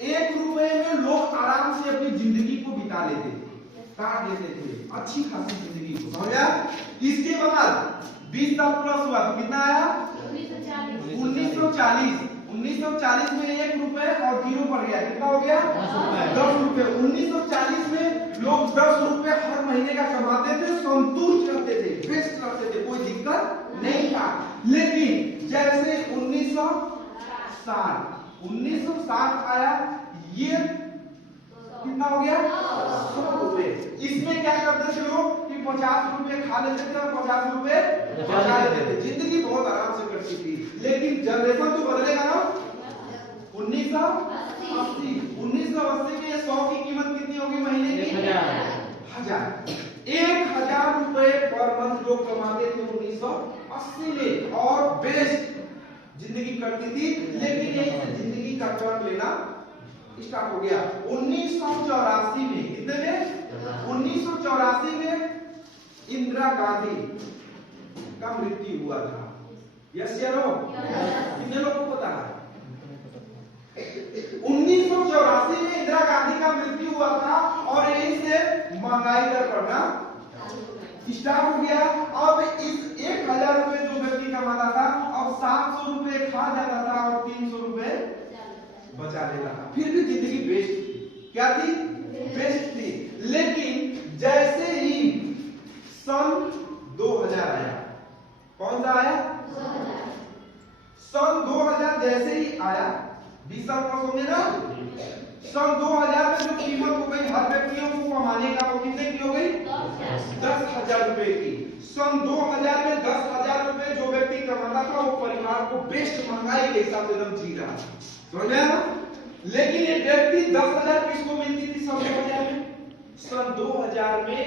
1 रुपए में लोग आराम से अपनी जिंदगी को बिता लेते थे, काट लेते थे अच्छी खासी जिंदगी को, समझा। इसके बाद 20 साल प्लस हुआ तो कितना आया 1940। 1940 में 1 रुपए और 0 पड़ गया, कितना हो गया 10 रुपए। 1940 में लोग 10 रुपए हर महीने का कमाते थे, संतुष्ट रहते थे, बेस्ट रहते थे, कोई दिक्कत नहीं था। लेकिन जैसे 1960 आया, ये कितना हो गया 100 रुपए। इसमें क्या करते थे लोग कि 50 रुपए खा लेते थे और 50 रुपए बचा लेते थे, जिंदगी बहुत आराम से कटती थी। लेकिन जनरेशन तो बदलेगा ना। 1980 में 100 की कीमत कितनी होगी महीने की 1000। 1000 रुपए पर मंथ लोग कमाते थे 1980 में और बेस्ट जिंदगी कटती थी। लेकिन यही से जिंदगी का टर्न लेना स्टार्ट हो गया 1984 में। कितने में 1984 में इंदिरा गांधी का मृत्यु हुआ था। यस या नो? कितने लोगों को पता है? 1984 में इंदिरा गांधी का मृत्यु हुआ था और यहीं से महंगाई दर बढ़ना स्टार्ट हो गया। अब इस 1000 रुपए जो व्यक्ति कमाता था, अब 700 रुपए खा जाता था और 300 रुपए बचा लेता था। फिर भी जिंदगी बेस्ट थी। क्या थी? बेस्ट थी। लेकिन जैसे ही सन 2000 आया, कौन सा आया? सन 2000 जैसे ही आया, 20 साल पास होंगे ना। सन 2000 में जो कीमत हो गई हर व्यक्तियों को कमाने का, वो कितने की हो गई 10,000 रुपए की। सन 2000 में 10,000 रुपए जो व्यक्ति कमाता था वो परिवार को बेस्ट महंगाई के हिसाब से एकदम जी रहा था, समझ में आया? लेकिन ये व्यक्ति 10,000 किसको मिलती थी सन 2000 में? सन 2000 में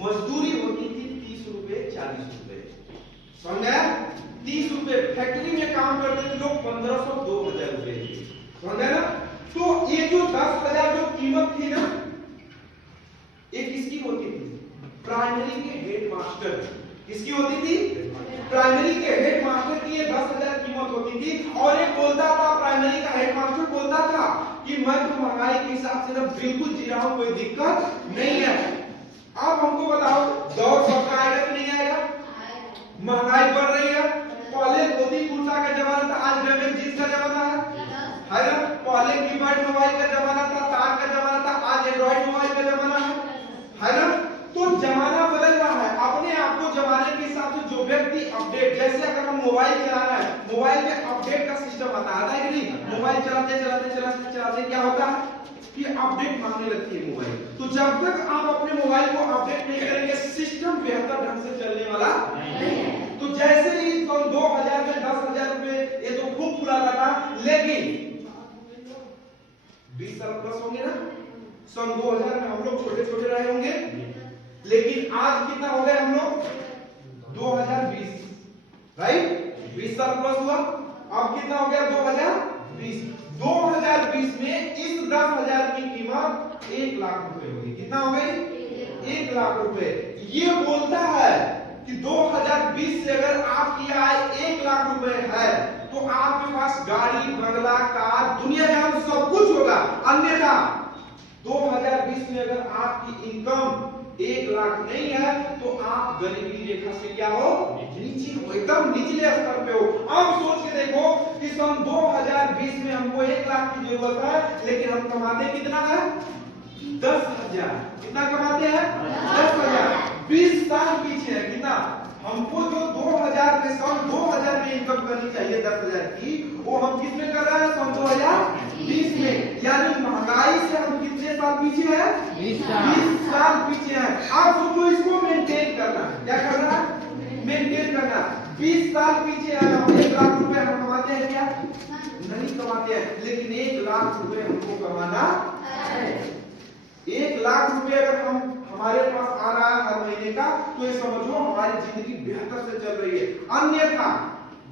मजदूरी होती थी 30 रुपए 40 रुपए, समझ गया? 30 रुपए। फैक्ट्री में काम करते थे लोग 1500 2000 रुपए, समझ गया ना? तो ये जो 10,000 जो कीमत थी ना, ये किसकी होती थी? प्राइमरी के हेड मास्टर। किसकी होती थी? प्राइमरी के हेड मास्टर की ये 10,000 कीमत होती थी। और ये बोलता था, प्राइमरी का हेड मास्टर बोलता था कि मैं तो महंगाई के हिसाब से ना बिल्कुल जी रहा हूं, कोई दिक्कत नहीं है। अब हमको बताओ दौर सबका आएगा कि नहीं आएगा? महंगाई बढ़ रही है। पहले धोती कुर्ता का जमाना था, आज डेनिम जींस का जमाना है ना? पहले कीपैड मोबाइल का जमाना था, तार का जमाना था, आज एंड्रॉइड मोबाइल का जमाना है ना? तो जमाना बदल रहा है। अपने आप को जमाने के हिसाब से जो व्यक्ति अपडेट, जैसे अगर हम मोबाइल चला रहे हैं, मोबाइल में अपडेट का सिस्टम आता है कि नहीं? मोबाइल चलाते क्या होता है कि अपडेट मांगने लगती है मोबाइल। तो जब तक आप अपने मोबाइल को अपडेट नहीं करेंगे, सिस्टम बेहतर ढंग से चलने वाला नहीं है। तो जैसे ही सन 2000 में 10,000 रुपए ये तो खूब बुलाता था, लेकिन 20 साल प्लस होंगे ना, सन 2000 में हम लोग छोटे छोटे रहे होंगे, लेकिन आज कितना हो गए हम लोग 2020, राइट? 20 साल प्लस हुआ, अब कितना हो गया 2020। 2020 में इस 10,000 की कीमत 1 लाख रुपए होगी। कितना हो गई 1 लाख रुपए। ये बोलता है कि 2020 से अगर आपकी आय 1 लाख रुपए है तो आपके पास गाड़ी, बंगला, कार, दुनिया जहां सब कुछ होगा। अन्यथा 2020 में अगर आपकी इनकम 1 लाख नहीं है तो आप गरीबी रेखा से क्या हो? नीचे हो, एकदम निचले स्तर पे हो। अब सोच के देखो कि सन 2020 में हमको 1 लाख की जरूरत है, लेकिन हम कमाते कितना है 10,000। कितना कमाते हैं 10,000। 20 साल पीछे है कितना? हमको जो 2000 में सन 2000 में इनकम करनी चाहिए 10,000 की, वो हम किस में कर रहे हैं सन 2020 में। यानी महंगाई से हम कितने साल पीछे हैं 20 साल पीछे हैं। आप सोचो इसको मेंटेन करना, क्या करना है मेंटेन करना। 20 साल पीछे है, हम 1 लाख रुपए हम कमाते हैं क्या? नहीं कमाते हैं। लेकिन 1 लाख रुपए हमको कमाना है। 1 लाख रुपए अगर हमारे पास आ रहा है हर महीने का, तो ये समझो हमारी जिंदगी बेहतर से चल रही है। अन्यथा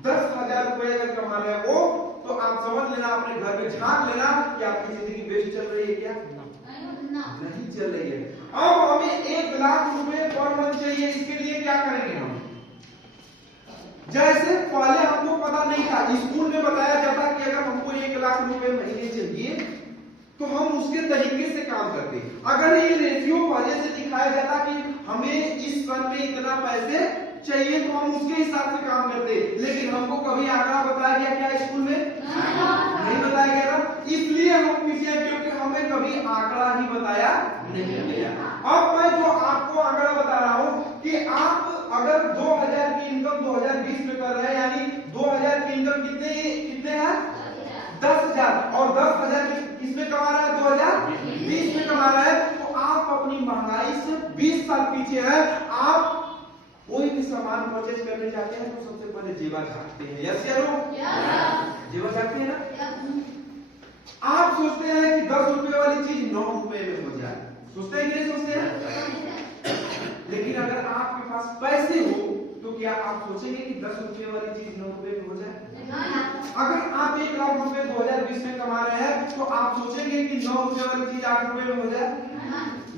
10,000 रुपए अगर कमा रहे हो तो आप समझ लेना, अपने घर में झांक लेना कि आपकी जिंदगी बेस्ट चल रही है क्या? नहीं चल रही है। अब हमें 1 लाख रुपए पर मंथ चाहिए। इसके लिए क्या करेंगे हम? जैसे पहले हमको पता नहीं था, स्कूल में बताया जाता कि अगर हमको 1 लाख रुपए महीने चाहिए उसके तरीके से काम करते। अगर ये रेशियो पहले से दिखाया जाता कि हमें इस सन में इतना पैसे चाहिए तो हम उसके हिसाब से काम करते, लेकिन हमको कभी आंकड़ा बताया गया क्या स्कूल में? नहीं बताया गया ना, इसलिए हम पीछे, क्योंकि हमें कभी आंकड़ा ही बताया नहीं गया। अब मैं जो आपको आंकड़ा बता रहा हूं कि आप अगर 2000 की इनकम 2020 में कर रहे हैं, यानी 2000 की इनकम कितने है? 10,000, और 10,000 किसमें कमा रहा है? 2020 में कमा रहा है। तो आप अपनी महंगाई से 20 साल पीछे हैं। आप कोई भी सामान परचेज करने जाते हैं तो सबसे पहले जेवर झाड़ते हैं, यस या नो? जेवर झाड़ते हैं ना। आप सोचते हैं कि 10 रुपए वाली चीज 9 रुपए में हो जाए, सोचते हैं कि नहीं सोचते हैं? लेकिन अगर आपके पास पैसे हो तो क्या आप सोचेंगे कि 10 रुपए वाली चीज 9 रुपए में हो जाए? अगर आप 1 लाख रुपए 2020 में कमा रहे हैं तो आप सोचेंगे कि 9 रुपए वाली चीज 8 रुपए में हो जाए?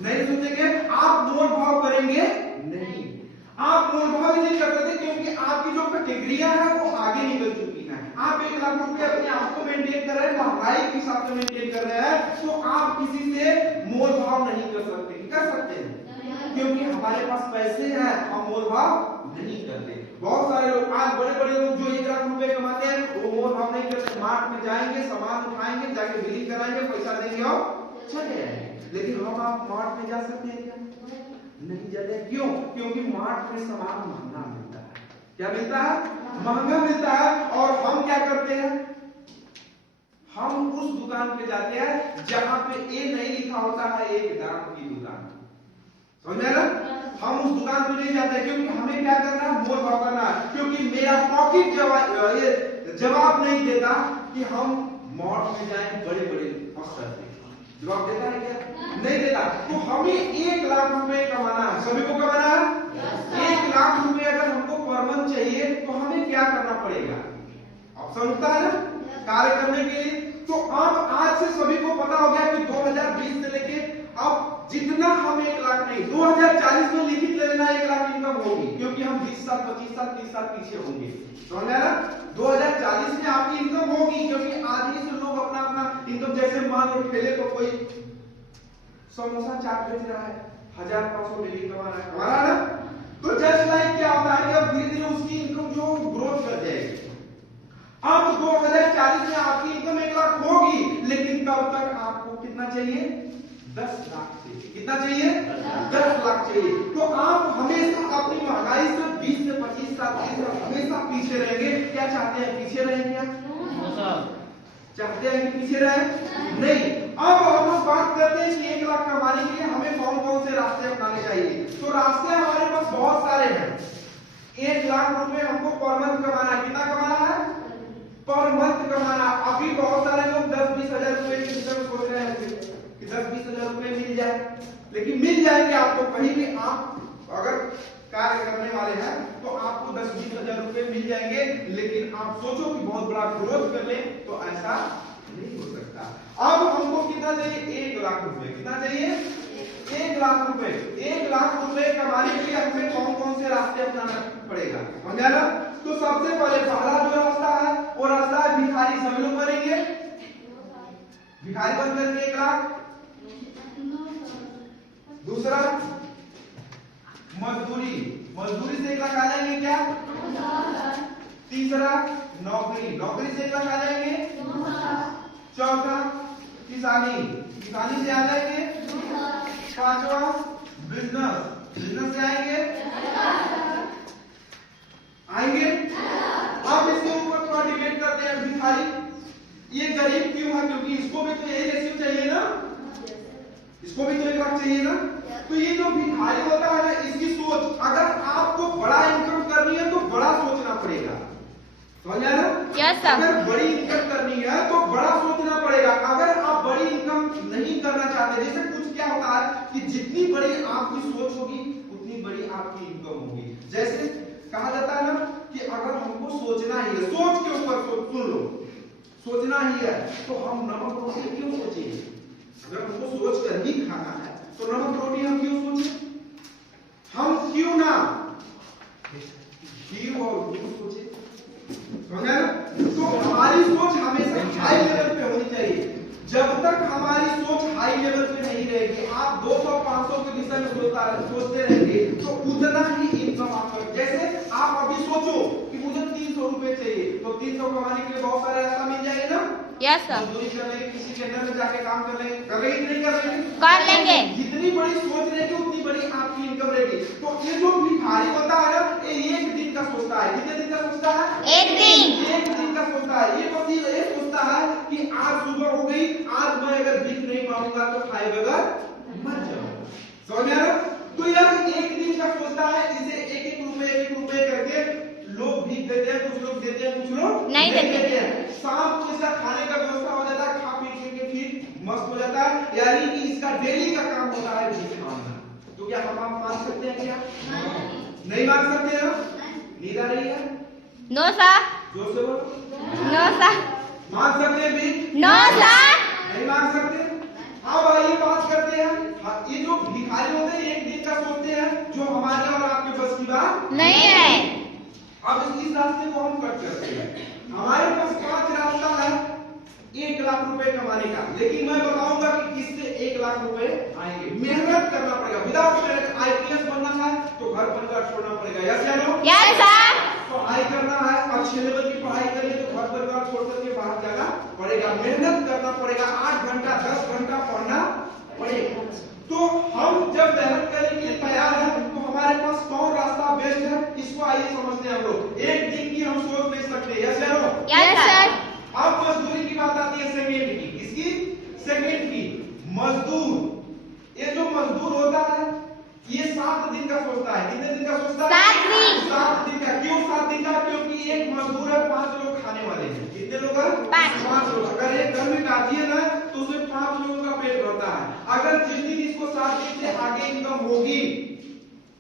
नहीं सोचेंगे। आप मोल भाव करेंगे नहीं, आप मोल भाव ही नहीं कर सकते, क्योंकि आपकी जो कैटेगरियां है वो आगे निकल चुकी है। आप 1 लाख रुपए अपने आप को मेंटेन कर रहे हैं, महंगाई के हिसाब से मेंटेन कर रहे हैं, तो आप किसी से मोल भाव नहीं कर सकते। कर सकते हैं क्योंकि हमारे पास पैसे हैं, हम मोल भाव नहीं करते। बहुत सारे लोग, आज बड़े बड़े लोग जो 1 लाख रुपए कमाते हैं वो मोल भाव नहीं करते। मार्ट में जाएंगे, सामान उठाएंगे, जाके बिलिंग कराएंगे, पैसा देंगे और चले आएंगे। लेकिन हम आप मार्ट में जा सकते हैं क्या? नहीं जाते। क्यों? क्योंकि मार्ट में सामान महंगा मिलता है। क्या मिलता है? महंगा मिलता है। और हम क्या करते हैं? हम उस दुकान पे जाते हैं जहां पे ये नहीं लिखा होता है 1 दाम की दुकान, समझ रहे ना? हम उस दुकान पे नहीं जाते क्योंकि हमें क्या करना है? मोल भाव करना है। क्योंकि मेरा पॉकेट जवाब नहीं देता कि हम मॉल में जाएं बड़े बड़े अफसर से। जवाब देता है क्या? नहीं देता। तो हमें 1 लाख रुपए कमाना है, सभी को कमाना है। 1 लाख रुपए अगर हमको पर मंथ चाहिए तो हमें क्या करना पड़ेगा? ऑप्शन होता है ना कार्य करने के लिए। तो अब आज से सभी को पता हो गया कि 2020 से लेके अब जितना हम 1 लाख नहीं, 2040 में लिखित ले लेना 1 लाख इनकम होगी, क्योंकि हम 20 साल 25 साल 30 साल पीछे होंगे, समझ आया ना? 2040 में आपकी इनकम होगी, क्योंकि आज ही से लोग अपना अपना इनकम, जैसे मान लो ठेले पर कोई समोसा चाट बेच रहा है, 1500 डेली कमा रहा है, कमा रहा है ना? तो जस्ट लाइक क्या होता है कि अब धीरे धीरे उसकी इनकम जो ग्रोथ कर जाएगी। अब 2040 में आपकी इनकम 1 लाख होगी, लेकिन तब तक आपको कितना चाहिए? 10 लाख चाहिए। कितना चाहिए? 10 लाख चाहिए। तो आप हमेशा अपनी महंगाई से 20 से 25 साल हमेशा पीछे रहेंगे। क्या चाहते हैं? पीछे रहेंगे क्या? चाहते हैं कि पीछे रहे? नहीं। अब हम लोग बात करते हैं कि 1 लाख कमाने के लिए हमें कौन कौन से रास्ते अपनाने चाहिए। तो रास्ते हमारे पास बहुत सारे हैं। 1 लाख रुपए हमको पर मंथ कमाना है। कितना कमाना है? पर मंथ कमाना। अभी बहुत सारे लोग 10-20 हजार रुपए के विषय में सोच रहे हैं कि 10-20 हजार रुपए मिल जाए, लेकिन मिल जाएंगे आपको कहीं भी। आप अगर कार्य करने वाले हैं तो आपको 10-20 हजार रुपए मिल जाएंगे, लेकिन आप सोचो कि बहुत बड़ा ग्रोथ कर ले तो ऐसा नहीं हो सकता। अब हमको कितना चाहिए? 1 लाख रुपए। कितना चाहिए? 1 लाख रुपए। 1 लाख रुपए कमाने के लिए हमें कौन कौन से रास्ते अपनाना पड़ेगा, समझा ना? तो सबसे पहले पहला जो रास्ता है वो रास्ता है भिखारी। सभी लोग बनेंगे भिखारी बन करके 1 लाख। दूसरा मजदूरी। मजदूरी से 1 लाख आ जाएंगे क्या? तीसरा नौकरी। नौकरी से 1 लाख आ जाएंगे। चौथा किसानी। किसानी से आ जाएंगे। पांचवा बिजनेस। बिजनेस से आएंगे। अब इसके ऊपर थोड़ा डिबेट करते हैं। भिखारी ये गरीब क्यों है? क्योंकि इसको भी तो यही रेशियो चाहिए ना, इसको भी तो 1 लाख चाहिए ना। तो ये जो भिखारी होता है ना, इसकी सोच, अगर आपको बड़ा इनकम करनी है तो बड़ा सोचना पड़ेगा, समझा ना? yes, अगर बड़ी इनकम करनी है तो बड़ा सोचना पड़ेगा। अगर आप बड़ी इनकम नहीं करना चाहते, जैसे कुछ क्या होता है कि जितनी बड़ी आपकी सोच होगी उतनी बड़ी आपकी इनकम होगी। जैसे कहा जाता है ना कि अगर हमको सोचना ही है, सोच के ऊपर सुन लो, सोचना ही है तो हम नमक रोटी क्यों सोचेंगे? अगर हमको सोच कर ही खाना है तो नमक रोटी हम क्यों सोचें? हम क्यों ना घी और दूध सोचे, समझा ना? तो हमारी सोच हमेशा हाई लेवल पे होनी चाहिए। जब जब तक हमारी सोच हाई लेवल पे नहीं रहेगी, आप 200-500 के विषय में सोचते रहेंगे तो उतना ही इनकम आपका, जैसे आप अभी सोचो कि मुझे 300 रुपए चाहिए, तो 300 कमाने के लिए बहुत सारे रास्ता मिल जाएंगे ना। Yes sir. मजदूरी कर लेंगे, किसी के अंदर में जाके काम कर लेंगे, कर लेंगे नहीं कर लेंगे? कर लेंगे। जितनी बड़ी सोच रहेगी उतनी बड़ी आपकी इनकम रहेगी। तो ये जो भिखारी होता है ना, ये एक दिन का सोचता है। कितने दिन का सोचता है? एक दिन का सोचता है। ये बस ये सोचता है कि आज सुबह हो गई, आज मैं अगर भीख नहीं पाऊंगा तो खाए बगैर मर जाऊंगा। समझ में आ रहा? तो यार एक दिन का सोचता है, इसे एक एक रुपए करके लोग भीख देते हैं, कुछ लोग देते हैं, कुछ लोग नहीं देते हैं। शाम को इसका खाने का व्यवस्था हो जाता है, खा पी के फिर मस्त हो जाता है, यानी कि इसका डेली का काम होता है भीख मांगना। तो क्या हम आप मांग सकते हैं? क्या नहीं मांग सकते हैं? नींद आ रही है? No sir. जोर से बोलो। No sir. मांग सकते हैं भीख? No sir. नहीं मांग सकते? अब आइए बात करते हैं। ये जो भिखारी होते हैं एक दिन का सोचते हैं, जो हमारे और आपके बस की बात नहीं है। अब इस रास्ते को हम कट करते हैं। हमारे पास 5 रास्ता है 1 लाख रुपए कमाने का, लेकिन मैं बताऊंगा कि किससे 1 लाख रुपए आएंगे। मेहनत करना पड़ेगा, विदाउट मेहनत। आईपीएस बनना है तो घर परिवार छोड़ना पड़ेगा। यस या नो? Yes sir. पढ़ाई करना है, अच्छे लेवल की पढ़ाई करिए तो घर परिवार छोड़ करके बाहर जाना पड़ेगा, मेहनत करना पड़ेगा, 8 घंटा 10 घंटा पढ़ना पड़ेगा। तो हम जब मेहनत करने के लिए तैयार हैं तो हमारे पास कौन रास्ता बेस्ट है, इसको आइए समझते हैं हम लोग। एक दिन की हम सोच नहीं सकते। यस या नो? Yes sir. अब मजदूरी की बात आती है सेकंड की। किसकी? सेकंड की। मजदूर, ये जो मजदूर होता है ये 7 दिन का सोचता है। कितने दिन का सोचता है? 7 दिन। 7 दिन का। क्यों 7 दिन का? क्योंकि एक मजदूर है, 5 लोग खाने वाले हैं। कितने लोग हैं? 5 लोग। अगर एक घर में काटिए ना तो उसमें 5 लोगों का पेट भरता है। अगर जिस दिन इसको 7 दिन से आगे इनकम होगी,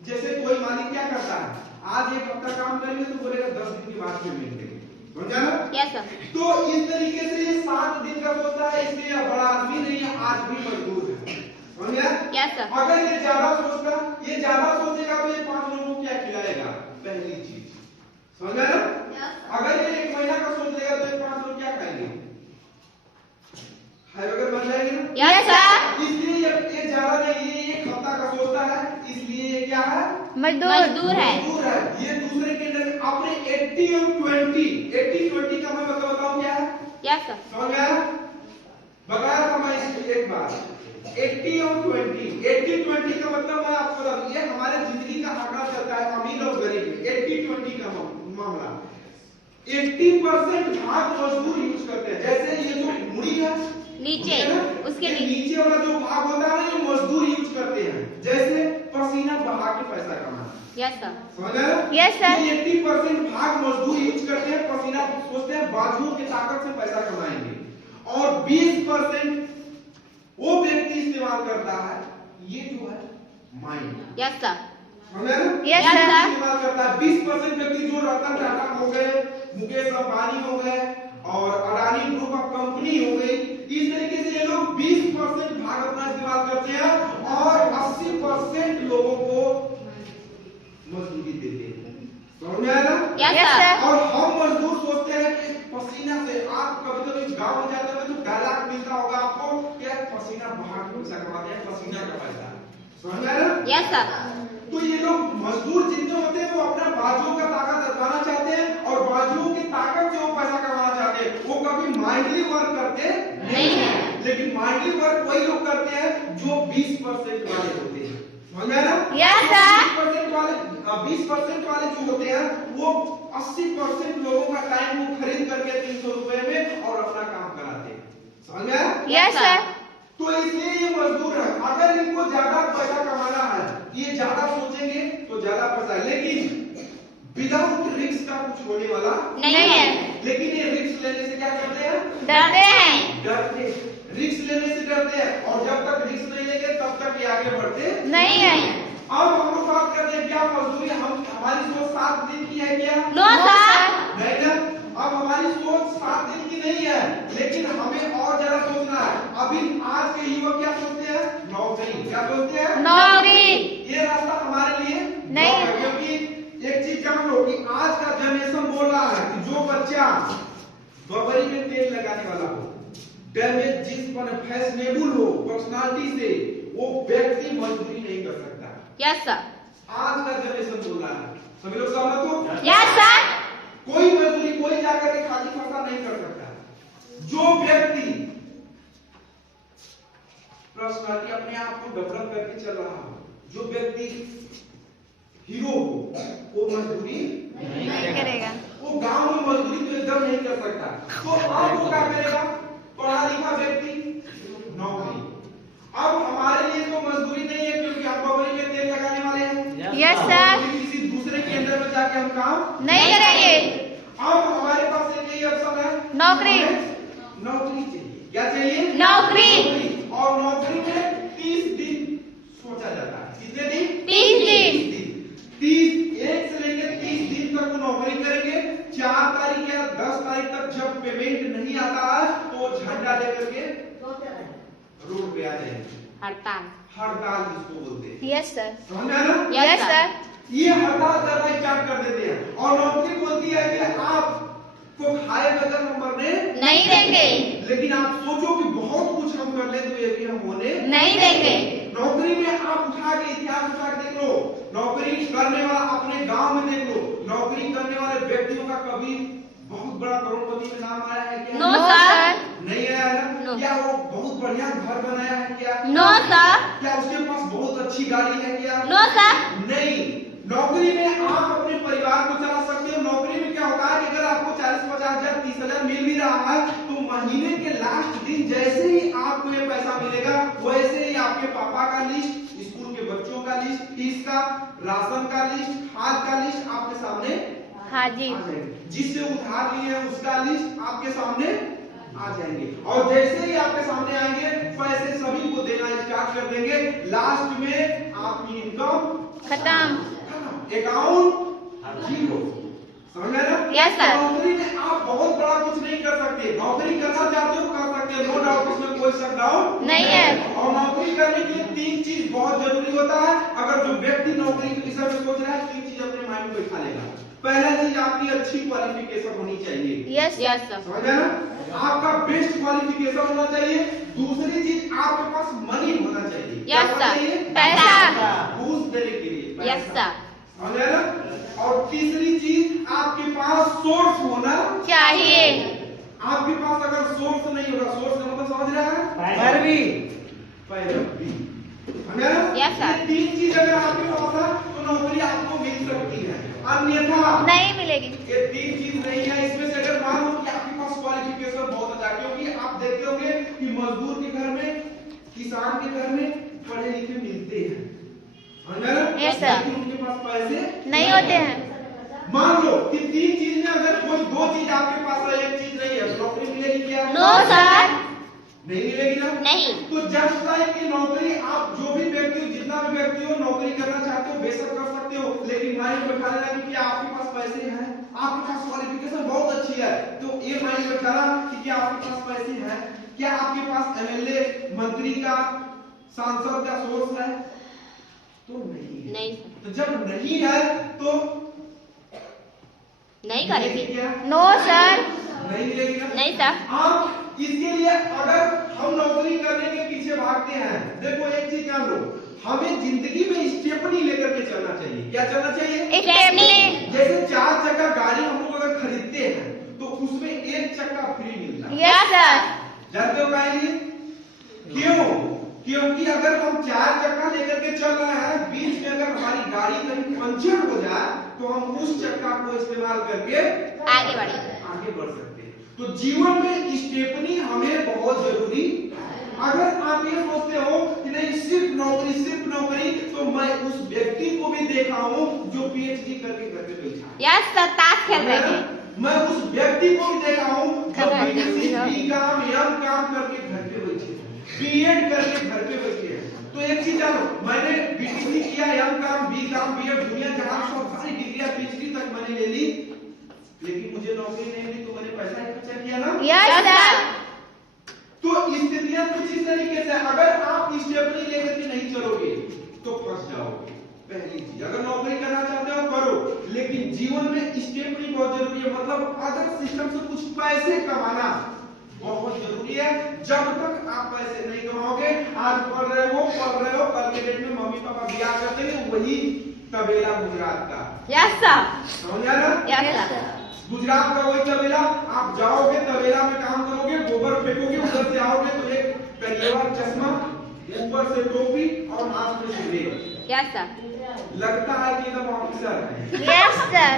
जैसे कोई मालिक क्या करता है, आज 1 हफ्ता काम करेंगे तो बोलेगा 10 दिन के बाद फिर मिलेंगे। समझा ना? Yes sir. तो इस तरीके से ये 7 दिन का सोचता है, इसलिए बड़ा आदमी नहीं है, आज भी मजदूर है। समझ गया? Yes sir. अगर ये ज्यादा सोचता, ये ज्यादा सोचेगा तो ये 5 लोगों को क्या खिलाएगा? पहली चीज। समझ गया ना? अगर ये 1 महीना का सोच लेगा तो ये 5 लोग क्या खाएंगे? अगर बन जाएंगे ना? Yes sir. इसलिए ये ज्यादा नहीं, ये 1 हफ्ता का सोचता है, इसलिए ये क्या है? मजदूर है। ये दूसरे के अंदर अपने 80 और 20 का मैं बताऊं क्या है? Yes sir. समझ गया? बताया था मैं इसको एक बार। 80 और 20 का मतलब मैं आपको बता दूं, ये हमारे जिंदगी का आंकड़ा चलता है अमीर और गरीब में। 80-20 का मामला। 80% भाग मजदूर यूज करते हैं। जैसे ये जो मुड़ी है नीचे, उसके नीचे वाला जो भाग होता है ना, ये मजदूर यूज करते हैं। जैसे पसीना बहा के पैसा कमाना। Yes sir. समझ गए? Yes sir. 80% भाग मजदूर यूज करते हैं, पसीना सोचते हैं बाजुओं की ताकत से पैसा कमाएंगे, और 20% वो व्यक्ति इस्तेमाल करता है, ये जो है माइंड। Yes sir. समझ गए ना? Yes sir. इस्तेमाल करता है। 20% व्यक्ति जो रतन टाटा हो गए, मुकेश अंबानी हो गए और अडानी ग्रुप ऑफ कंपनी हो गई, इस तरीके से ये लोग 20% भाग अपना इस्तेमाल करते हैं और 80% लोगों को मजदूरी देते हैं। समझ में आया ना? Yes sir. और हम मजदूर सोचते हैं कि पसीना से, आप कभी-कभी गांव में जाते हैं तो डायलॉग मिलता होगा आपको कि पसीना बहा के पैसा कमाते हैं, पसीना का पैसा। समझ में आया ना? Yes sir. तो ये लोग मजदूर जितने होते हैं वो अपना बाजुओं का ताकत आजमाना चाहते हैं और बाजुओं की ताकत से वो पैसा कमाना चाहते हैं। वो कभी माइंडली वर्क करते नहीं है, लेकिन माइंडली वर्क वही लोग करते हैं जो 20% वाले होते हैं। समझ में आया ना? Yes sir. 20% वाले जो होते हैं वो 80% लोगों का टाइम वो खरीद करके 300 रुपए में और अपना काम कराते हैं। समझ में आया? Yes sir. तो इसलिए ये मजदूर है। अगर इनको ज्यादा पैसा कमाना है, ये ज्यादा सोचेंगे तो ज्यादा पैसा, लेकिन विदाउट रिस्क का कुछ होने वाला नहीं है। लेकिन ये रिस्क लेने से क्या करते हैं? डरते हैं। डरते। रिस्क लेने से डरते हैं, और जब तक रिस्क नहीं लेंगे तब तक ये आगे बढ़ते नहीं है। अब हम लोग बात करते हैं क्या मजदूरी, हमारी सोच 7 दिन की है क्या? No sir. नहीं ना? अब हमारी सोच 7 दिन की नहीं है, लेकिन हमें और ज्यादा सोचना है। अभी आज के युवक क्या सोचते हैं? नौकरी। क्या सोचते हैं? नौकरी। ये रास्ता हमारे लिए नहीं है, क्योंकि एक चीज जान लो कि आज का जनरेशन बोल रहा है कि जो बच्चा बबरी में तेल लगाने वाला हो, डैमेज जिस पर फैशनेबल हो पर्सनालिटी से, वो व्यक्ति मजदूरी नहीं कर सकता। Yes sir. आज का जनरेशन बोल रहा है, सभी लोग सहमत हो? Yes sir. कोई मजदूरी कोई जाकर के खाली फंसा नहीं कर सकता। जो व्यक्ति पर्सनालिटी अपने आप को डेवलप करके चल रहा हो, जो व्यक्ति हीरो हो, वो मजदूरी नहीं करेगा। वो गांव में मजदूरी तो एकदम नहीं कर सकता। तो अब वो क्या करेगा? पढ़ा लिखा व्यक्ति नौकरी। अब हमारे लिए तो मजदूरी नहीं है, क्योंकि हम बबरी में तेल लगाने वाले हैं। Yes sir. किसी दूसरे के अंदर में जाके हम काम नहीं करेंगे। अब हमारे पास एक ही ऑप्शन है, नौकरी। नौकरी चाहिए। क्या चाहिए? नौकरी। और नौकरी में 30 दिन सोचा जाता है। कितने दिन? 30 दिन। 1 से लेकर 30 दिन तक वो नौकरी करेंगे। 4 तारीख या 10 तारीख तक जब पेमेंट नहीं आता है, तो झंडा लेकर के रोड पे आ जाएंगे। हड़ताल जिसको बोलते हैं। Yes sir. समझ में आया ना? Yes sir. ये हड़ताल करना स्टार्ट कर देते हैं। और नौकरी बोलती है कि आपको खाए बगैर हम मरने नहीं देंगे। लेकिन आप सोचो कि बहुत कुछ हम कर ले तो ये भी हम होने नहीं देंगे। नौकरी में आप उठा के इतिहास उठा के देख लो, नौकरी करने वाला अपने गांव में देख लो, नौकरी करने वाले व्यक्तियों का कभी बहुत बड़ा करोड़पति में नाम आया है क्या? No sir. नहीं आया है ना? नो। क्या वो बहुत बढ़िया घर बनाया है क्या? No sir. क्या उसके पास बहुत अच्छी गाड़ी है क्या? No sir. नहीं। नौकरी में आप अपने परिवार को चला सकते हो। नौकरी में क्या होता है कि अगर आपको 40-50 हजार 30,000 मिल भी रहा है, तो महीने के लास्ट दिन जैसे ही आपको ये पैसा मिलेगा, वैसे ही आपके पापा का लिस्ट, स्कूल के बच्चों का लिस्ट, फीस का, राशन का लिस्ट, खाद का लिस्ट आपके सामने हाँ जी। आ जाएंगे। जिससे उधार लिए हैं उसका लिस्ट आपके सामने आ जाएंगे। और जैसे ही आपके सामने आएंगे, पैसे सभी को देना स्टार्ट कर देंगे। लास्ट में आपकी इनकम खत्म। Account zero. समझ में आया? Yes sir. नौकरी में आप बहुत बड़ा कुछ नहीं कर सकते। नौकरी करना चाहते हो कर सकते हो, नो डाउट, इसमें कोई शक डाउट नहीं है। और नौकरी करने के लिए 3 चीज बहुत जरूरी होता है। अगर जो व्यक्ति नौकरी के विषय में सोच रहा है, 3 चीज अपने माइंड में बैठा लेगा। पहला चीज आपकी अच्छी क्वालिफिकेशन होनी चाहिए। Yes yes sir. समझ में आया ना? आपका बेस्ट क्वालिफिकेशन होना चाहिए। दूसरी चीज आपके पास मनी होना चाहिए। क्या यस होना सर। चाहिए? पैसा। घूस देने के लिए यस सर। समझ में आया ना? और तीसरी चीज आपके पास सोर्स होना चाहिए। आपके पास अगर सोर्स नहीं होगा, सोर्स का मतलब समझ रहा है? पैरवी। समझ आया ना? Yes sir. ये 3 चीज अगर आपके पास है तो नौकरी आपको मिल सकती है, अन्यथा नहीं मिलेगी। ये 3 चीज नहीं है। इसमें से अगर मान लो कि आपके पास क्वालिफिकेशन बहुत अच्छा, क्योंकि आप देखते होंगे कि मजदूर के घर में, किसान के घर में पढ़े लिखे मिलते हैं, यस सर। लेकिन उनके पास पैसे नहीं होते हैं। मान लो कि 3 चीज में अगर कोई 2 चीज आपके पास है, 1 चीज नहीं है, नौकरी मिलेगी क्या? No sir. नहीं मिलेगी ना? नहीं। तो जस्ट लाइक की नौकरी, आप जो भी व्यक्ति हो, जितना भी व्यक्ति हो, नौकरी करना चाहते हो बेशक कर सकते हो, लेकिन माइंड में बैठा लेना कि क्या आपके पास पैसे हैं, आपके पास क्वालिफिकेशन बहुत अच्छी है, तो ये माइंड में बैठा कि क्या आपके पास पैसे हैं, क्या आपके पास एमएलए, मंत्री का, सांसद का सोर्स है? तो नहीं है। नहीं। तो जब नहीं है तो नहीं करेंगे। क्या? No sir. नहीं मिलेगी ना? नहीं सर। आप इसके लिए अगर हम नौकरी करने के पीछे भागते हैं, देखो एक चीज जान लो, हमें जिंदगी में स्टेपनी लेकर के चलना चाहिए। क्या चलना चाहिए? स्टेपनी। जैसे 4 चक्का गाड़ी हम लोग अगर खरीदते हैं तो उसमें 1 चक्का फ्री मिलता है। Yes sir. जानते हो काहे लिए? क्यों? क्योंकि अगर हम 4 चक्का लेकर के चल रहे हैं, बीच में अगर हमारी गाड़ी कहीं पंचर हो जाए तो हम उस चक्का को इस्तेमाल करके आगे बढ़ सकते हैं। तो जीवन में स्टेपनी हमें बहुत जरूरी। अगर आप ये सोचते हो कि नहीं सिर्फ नौकरी, तो मैं उस व्यक्ति को भी देखा हूं जो पीएचडी करके घर पे बैठा है। Yes sir. ताश खेल रहे थे। मैं उस व्यक्ति को भी देखा हूं जो बी काम एम काम करके घर पे बैठे, बीएड करके घर पे बैठे हैं। तो एक चीज जानो, मैंने बीटीसी किया, एम काम, बी काम, बीएड, दुनिया जहां सब सारी डिग्रियां पीएचडी तक मैंने ले ली, लेकिन मुझे नौकरी नहीं मिली, तो मैंने पैसा ही खर्चा किया ना? Yes sir. तो स्थितियां कुछ इस तरीके से, अगर आप स्टेपनी लेकर के नहीं चलोगे तो फंस जाओगे। पहली चीज, अगर नौकरी करना चाहते हो करो, लेकिन जीवन में स्टेपनी बहुत जरूरी है। मतलब अदर सिस्टम से कुछ पैसे कमाना बहुत जरूरी है। जब तक आप पैसे नहीं कमाओगे, आज पढ़ रहे हो, कल के डेट में मम्मी पापा ब्याह कर देंगे, वही तबेला गुजरात का। Yes sir. समझ आया ना? Yes sir. गुजरात का वही तबेला। आप जाओगे तबेला में काम करोगे, गोबर फेंकोगे, उधर से आओगे तो एक पेरियार चश्मा, ऊपर से टोपी और हाथ में सिगरेट। Yes sir. लगता है कि एकदम ऑफिसर है। Yes sir.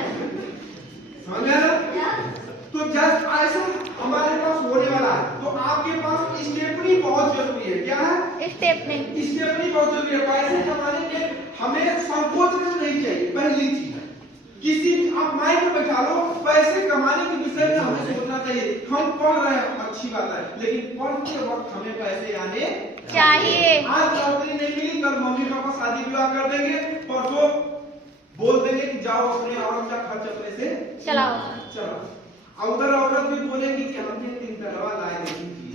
समझ आया ना? तो जस्ट ऐसा हमारे पास होने वाला है। तो आपके पास स्टेपनी बहुत जरूरी है। क्या है? स्टेपनी। स्टेपनी बहुत जरूरी है। पैसे कमाने के हमें संकोच नहीं चाहिए। पहली चीज किसी आप माइंड में बैठा लो, पैसे कमाने के विषय में हमें सोचना चाहिए। हम पढ़ रहे हैं, अच्छी बात है, लेकिन पढ़ते वक्त हमें पैसे आने चाहिए। आज नौकरी नहीं मिली, कल मम्मी पापा शादी विवाह कर देंगे, परसों बोल देंगे कि जाओ अपने औरत का खर्च अपने से चलो। उधर औरत भी बोलेगी कि हमने 3 तरवा लाए नहीं थी।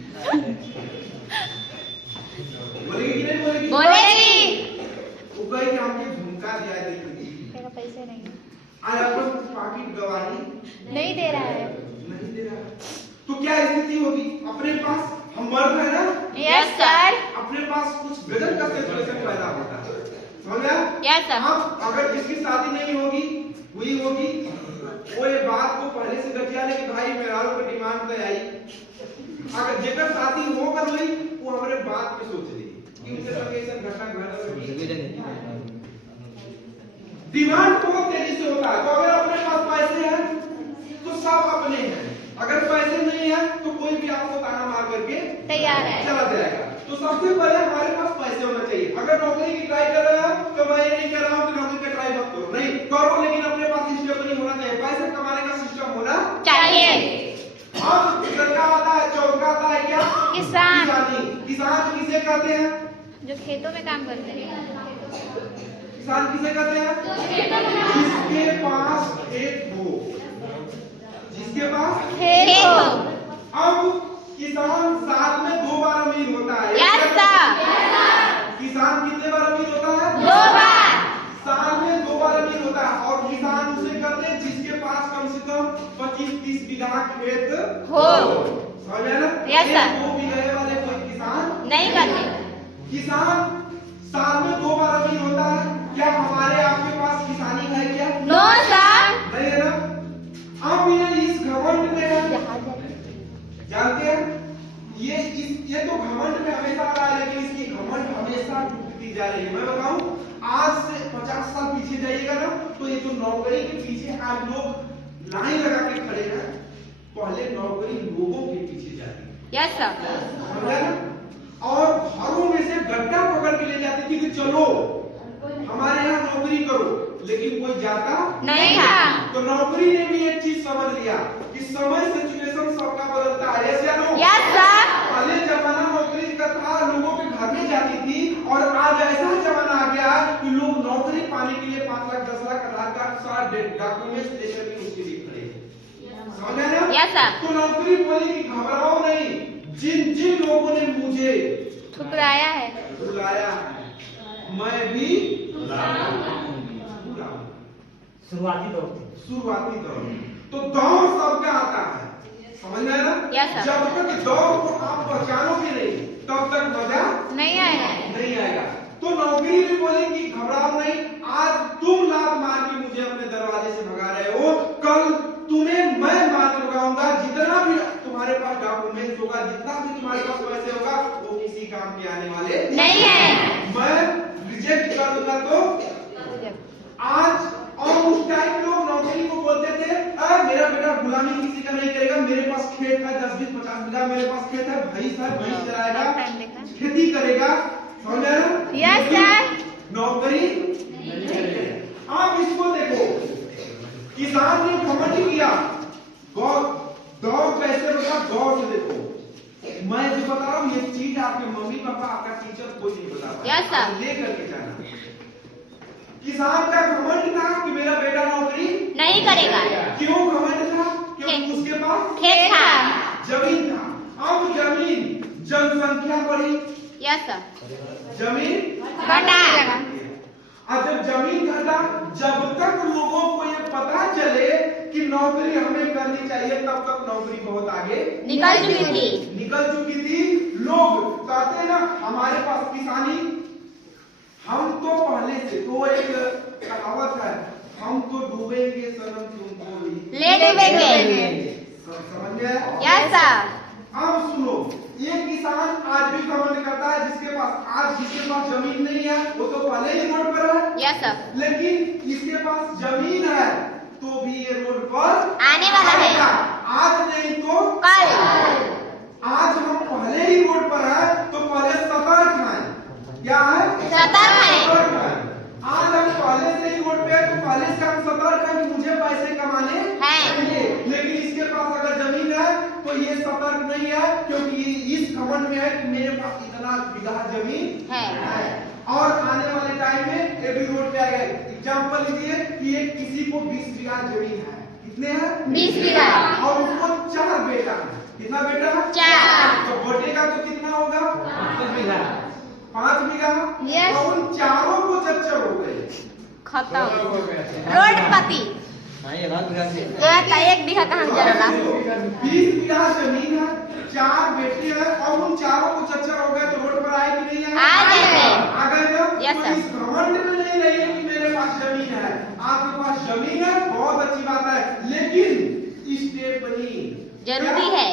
बोलेगी कि नहीं बोलेगी? बोलेगी। वो कहे कि हमने झुमका दिया देखी। मेरा पैसे नहीं, आज आपको पाकिट गवाही नहीं दे रहा है। नहीं दे रहा। तो क्या स्थिति होगी? अपने पास हम मर्द है ना? Yes sir. अपने पास कुछ गजब का सिचुएशन पैदा होता है। समझ गया? Yes sir. आप अगर जिसकी शादी नहीं होगी, हुई होगी, वो ये बात को पहले से रखिया ले कि भाई मेरा को डिमांड पे आई। अगर जेकर शादी होकर हुई, वो हमारे बात पे सोच ली कि उनके संग ऐसा घटना घट डिमांड बहुत तेजी से होता है। तो अगर अपने पास पैसे हैं तो सब अपने हैं, अगर पैसे नहीं है तो कोई भी आपको ताना मार करके तैयार है, चला जाएगा। तो सबसे पहले हमारे पास पैसे होना चाहिए। अगर नौकरी की ट्राई कर रहे हो तो मैं ये नहीं कह रहा हूँ कि नौकरी की ट्राई मत करो, नहीं करो, लेकिन अपने पास स्टेबल होना चाहिए, पैसे कमाने का सिस्टम होना चाहिए। अब तीसरा आता है, चौथा आता है क्या? किसान। किसान किसे कहते हैं? जो खेतों में काम करते हैं। किसान किसे कहते हैं? जिसके पास खेत हो, जिसके पास खेत हो। अब किसान साल में 2 बार अमीर होता है। Yes sir. किसान कितने बार अमीर होता है? 2 बार। साल में 2 बार अमीर होता है। और किसान उसे कहते हैं जिसके पास कम से कम 25-30 बीघा खेत हो। समझ आया ना? Yes sir. 2 बीघे वाले कोई किसान नहीं करते। किसान साल में 2 बार अमीर होता है। क्या हमारे आपके पास किसानी है क्या? No sir. नहीं है ना? अब ये इस घमंड में जानते हैं, ये तो घमंड में हमेशा आ रहा है, लेकिन इसकी घमंड हमेशा टूटती जा रही है। मैं बताऊं, आज से 50 साल पीछे जाइएगा ना, तो ये जो नौकरी के पीछे आज लोग लाइन लगा के खड़े हैं, पहले नौकरी लोगों के पीछे जाती है। Yes sir. समझा ना? और घरों में से गड्ढा पकड़ के ले जाती थी कि चलो हमारे यहाँ नौकरी करो, लेकिन कोई जाता नहीं था। तो नौकरी ने भी एक चीज समझ लिया कि समय सिचुएशन सबका बदलता है। ऐसे नो? Yes sir. पहले जमाना नौकरी का था, लोगों के घर में जाती थी, और आज ऐसा जमाना आ गया कि लोग नौकरी पाने के लिए 5 लाख 10 लाख आधार कार्ड सारा डॉक्यूमेंट्स लेकर के उसके लिए खड़े। समझ आया ना? Yes sir. तो नौकरी बोली कि घबराओ नहीं, जिन जिन लोगों ने मुझे ठुकराया है, बुलाया है, मैं भी शुरुआती दौर तो दौर सबका आता है। समझ में आया ना? Yes, sir. जब तक दौर को आप पहचानोगे नहीं, तब तक मजा नहीं आएगा। नहीं आएगा। तो नौकरी भी बोलेगी घबराओ नहीं, आज तुम लात मार के मुझे अपने दरवाजे से भगा रहे हो, कल तुम्हें मैं मार लगाऊंगा। जितना भी तुम्हारे पास डॉक्यूमेंट्स होगा, जितना भी तुम्हारे पास पैसे होगा, वो किसी काम के आने वाले नहीं है। मैं रिजेक्ट कर दूंगा। तो आज और उस टाइम लोग नौकरी को बोलते थे, मेरा बेटा गुलामी किसी का नहीं करेगा, मेरे पास खेत है 10-20-50 बीघा, मेरे पास खेत है, भैंस है, भैंस चलाएगा, खेती करेगा। समझ आया ना? Yes sir. नौकरी नहीं करेगा। आप इसको देखो, किसान ने घमंड किया, दौर कैसे बता, गौर से देखो। मैं जो बता रहा हूँ ये चीज आपके मम्मी पापा, आपका टीचर कोई नहीं बता पाया। Yes sir. ले करके जाना। किसान का घमंड था कि मेरा बेटा नौकरी नहीं करेगा। क्यों घमंड था? क्योंकि उसके पास खेत था, जमीन था। अब जमीन, जनसंख्या बढ़ी, यस सर, जमीन घटा। अब जब जमीन घटा, जब तक लोगों को ये पता चले कि नौकरी हमें करनी चाहिए, तब तक नौकरी बहुत आगे निकल चुकी थी। लोग कहते हैं ना हमारे पास किसानी, हम तो पहले से, तो एक कहावत है, हम तो डूबेंगे सनम तुमको भी ले डूबेंगे। समझ में आया? Yes sir. अब सुनो, ये किसान आज भी कमेंट करता है, जिसके पास जमीन नहीं है वो तो पहले ही रोड पर है। Yes sir. लेकिन इसके पास जमीन है तो भी ये रोड पर आने वाला है। आज नहीं तो कल। आज हम पहले ही रोड पर है तो पहले सतर्क हैं। क्या है? सतर्क हैं। आज हम पहले से ही रोड पे है तो पहले से हम सतर्क हैं कि मुझे पैसे कमाने चाहिए। लेकिन इसके पास अगर जमीन है तो ये सतर्क नहीं है, क्योंकि इस घमंड में है कि मेरे पास इतना बीघा जमीन है। और आने वाले टाइम में ये भी रोड पे आएगा। एग्जाम्पल लीजिए कि ये किसी को 20 बीघा जमीन है। कितने हैं? 20 बीघा। और उसको 4 बेटा है। कितना बेटा? 4। तो बेटे का तो कितना होगा? 5 बीघा। 5 बीघा। Yes। और उन चारों को चच्चर हो गए, खत्म। रोडपति। ये बात बीघा से कहता 1 बीघा कहाँ जरा 20 बीघा जमीन है, 4 बेटे हैं और उन चारों को चच्चर हो गए, तो रोड पर आए कि नहीं आए? आ गए। आ गए ना? Yes, तो sir। इस घमंड में नहीं रहिए कि मेरे पास जमीन है। आपके पास जमीन है, बहुत अच्छी बात है, लेकिन स्टेपनी जरूरी है।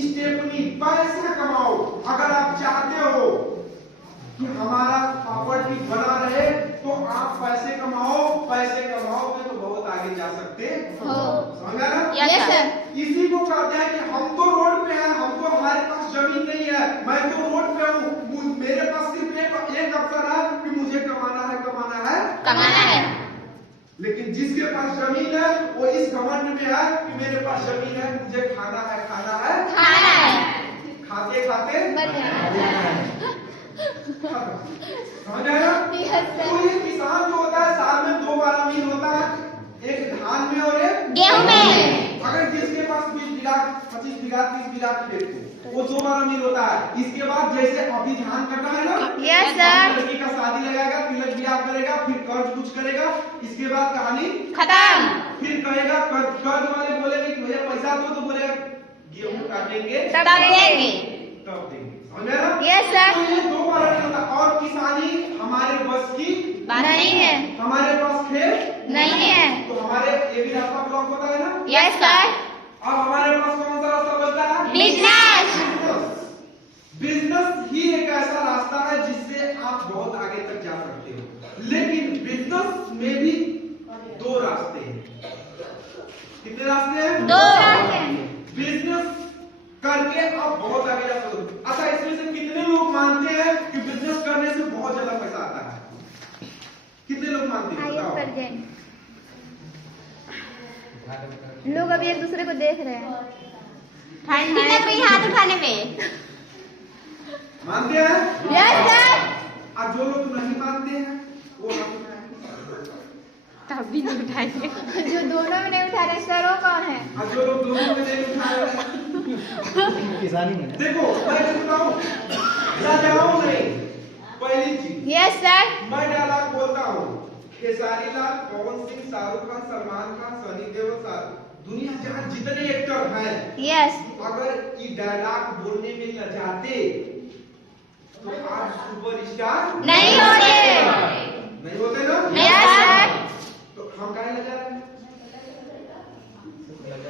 स्टेपनी पैसा कमाओ। अगर आप चाहते हो कि हमारा प्रॉपर्टी बना रहे तो आप पैसे कमाओगे तो बहुत आगे जा सकते हो। समझ आया ना? Yes sir. इसी को कहते हैं कि हम तो रोड पे हैं, हमको हमारे पास जमीन नहीं है, मैं तो रोड पे हूँ, मेरे पास सिर्फ एक अवसर है कि मुझे कमाना है। लेकिन जिसके पास जमीन है वो इस घमंड में है कि मेरे पास जमीन है, मुझे खाना है। खाते खाते समझ आया? तो ये किसान जो होता है साल में 2 बार अमीर होता है, एक धान में और एक गेहूं में। अगर जिसके पास 20 बीघा 25 बीघा 30 बीघा खेत हो वो 2 बार अमीर होता है। इसके बाद जैसे अभी धान कटा है ना, यस सर। लड़की का शादी लगाएगा, तिलक ब्याह करेगा, फिर कर्ज कुछ करेगा, इसके बाद कहानी खत्म। फिर कहेगा कर्ज वाले बोलेंगे कि भैया पैसा दो, तो बोलेगा गेहूं काटेंगे तब देंगे। तब देंगे। समझ रहे हो? Yes sir. तो ये 2 बार अमीर होता है। और किसानी हमारे बस की बात नहीं है। हमारे पास खेत नहीं है। तो हमारे ये भी रास्ता ब्लॉक होता है ना। Yes sir. अब हमारे पास कौन सा रास्ता बचता है? बिजनेस। बिजनेस ही एक ऐसा रास्ता है जिससे आप बहुत आगे तक जा सकते हो। लेकिन बिजनेस में भी 2 रास्ते हैं। कितने रास्ते हैं? 2। बिजनेस करके आप बहुत आगे जा सकते हो। अच्छा, इसमें से कितने लोग मानते हैं कि बिजनेस करने से बहुत ज्यादा पैसा आता है? कितने लोग मानते हैं? बताओ। लोग अभी एक दूसरे को देख रहे हैं। ठंडी लग रही हाथ उठाने पे। मानते हैं? Yes sir. और जो लोग नहीं मानते हैं वो हाथ उठाएं। तब भी नहीं उठाएंगे। जो दोनों में नहीं उठा रहे सर वो कौन है? और जो लोग दोनों में नहीं उठा रहे हैं, किसानी में देखो मैं बताऊं, सजाऊं नहीं। पहली चीज, यस सर। मैं डायलॉग बोलता हूँ, खेसारी लाल, पवन सिंह, शाहरुख खान, सलमान खान, सनी देओल, दुनिया जहाँ जितने एक्टर हैं, यस। अगर ये डायलॉग बोलने में लजाते तो आज सुपरस्टार नहीं होते। नहीं होते ना। Yes sir. तो हम काहे लजा रहे हैं?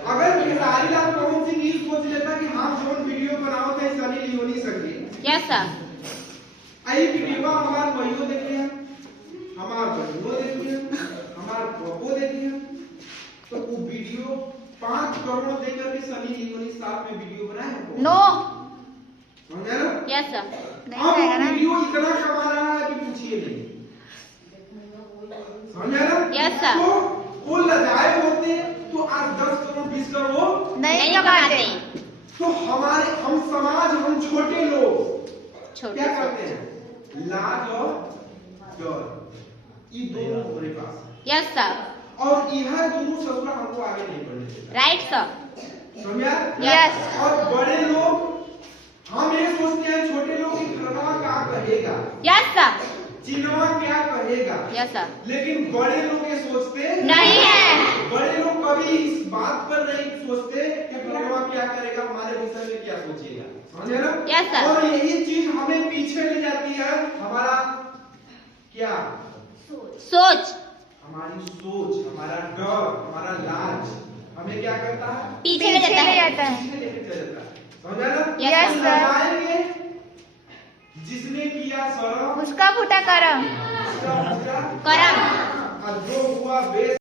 अगर खेसारी लाल, पवन सिंह ये सोच लेता कि हम जो वीडियो बनाओ थे सनी लियोनी सके, यस सर। आई वीडियो हमार भाइयों देखे हैं, हमार बहनों देखे हैं, हमार बापो देखे हैं, तो वो वीडियो 5 करोड़ देकर के सनी लियोनी साथ में वीडियो बनाए हैं। नो। समझ रहे हो? Yes sir. नहीं अब रहेगा ना। वीडियो इतना कमा रहा है कि पूछिए नहीं। समझ रहे हो? Yes sir. तो वो लजाए होते तो आज 10 करोड़ 20 करोड़ नहीं कमाते। तो हम समाज, हम छोटे लोग छोटे क्या करते हैं? लाज और डर, ये दोनों हमारे पास है। Yes sir. और यह दोनों ससुरा हमको आगे नहीं बढ़ने देता। Right sir. समझा? यस। और बड़े लोग हम ये सोचते हैं छोटे लोग की घरवा क्या कहेगा। Yes sir. चिन्हवा क्या कहेगा। Yes sir. लेकिन बड़े लोग ये सोचते नहीं है। बड़े लोग कभी इस बात पर नहीं सोचते कि चिन्हवा क्या करेगा, हमारे विषय में क्या सोचेगा। समझे ना? Yes sir. और यही चीज हमें पीछे ले जाती है, हमारा क्या सोच, हमारी सोच, हमारा डर, हमारा लाज हमें क्या करता है, पीछे ले जाता है। पीछे लेके चला जाता है। समझा ना? Yes, तो sir. लगाएंगे, जिसने किया शर्म उसका फूटा करम। उसका करम। और जो हुआ बेश